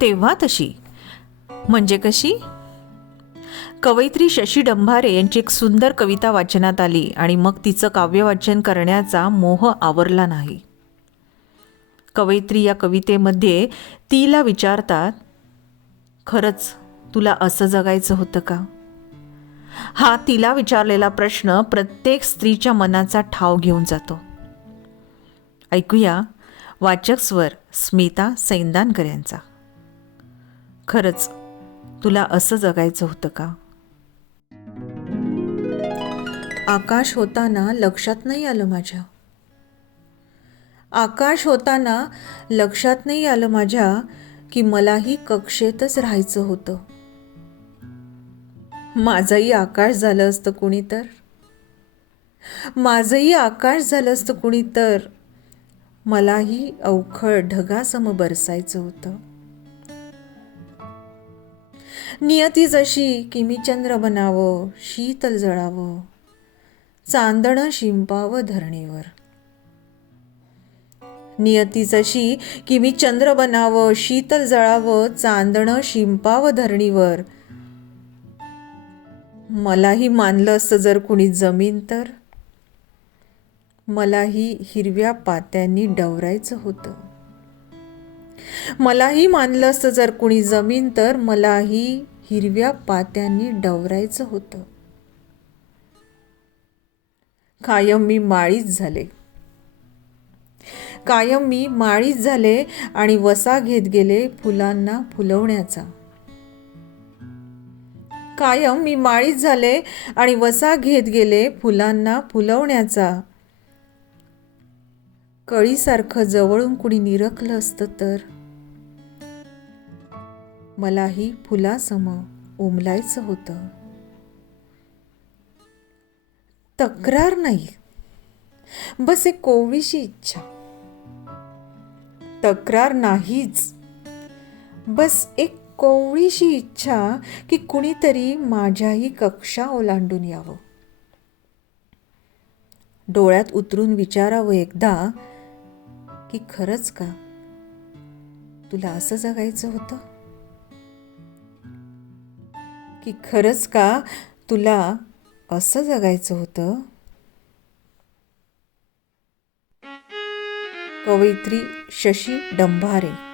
तेव्हा तशी. म्हणजे कशी? कवयित्री शशी डंभारे यांची एक सुंदर कविता वाचनात आली आणि मग तिचं काव्यवाचन करण्याचा मोह आवरला नाही. कवयित्री या कवितेमध्ये तिला विचारतात खरंच तुला असं जगायचं होतं का? हा तिला विचारलेला प्रश्न प्रत्येक स्त्रीच्या मनाचा ठाव घेऊन जातो. ऐकूया वाचक स्वर स्मिता सैंदानकर यांचा. खरंच तुला असं जगायचं होतं का? आकाश होताना लक्षात नाही आलं माझ्या. आकाश होताना लक्षात नाही आलं माझ्या की मलाही कक्षेतच राहायचं होतं. माझंही आकाश झालं असतं कुणी तर माझंही आकाश झालं असतं कुणी तर मलाही अवखळ ढगासम बरसायचं होतं. नियती जशी की मी चंद्र बनावं शीतल जळावं चांदणं शिंपावं धरणीवर. नियती जशी की मी चंद्र बनावं शीतल जळावं चांदणं शिंपावं धरणीवर. मलाही मानलं असतं जर कुणी जमीन तर. मलाही हिरव्या पात्यांनी डवरायचं होतं. मलाही मानलं असतं जर कुणी जमीन तर मलाही हिरव्या पात्यांनी डवरायचं होतं. कायम मी माळीच झाले. कायम मी माळीच झाले आणि वसा घेत गेले फुलांना फुलवण्याचा. कायम मी माळीच झाले आणि वसा घेत गेले फुलांना फुलवण्याचा. कळीसारखं जवळून कुणी निरखलं असतं तर? मलाही फुलासम उमलायचं होतं. तक्रार नाही. बस एक कोवळीशी इच्छा. तक्रार नाहीच. बस एक कोवळीशी इच्छा की कुणीतरी माझ्याही कक्षा ओलांडून यावं. डोळ्यात उतरून विचारावं एकदा की खरंच का? तुला असं जगायचं होतं? की खरंच का तुला असं जगायचं होतं? कवयित्री शशी डंभारे.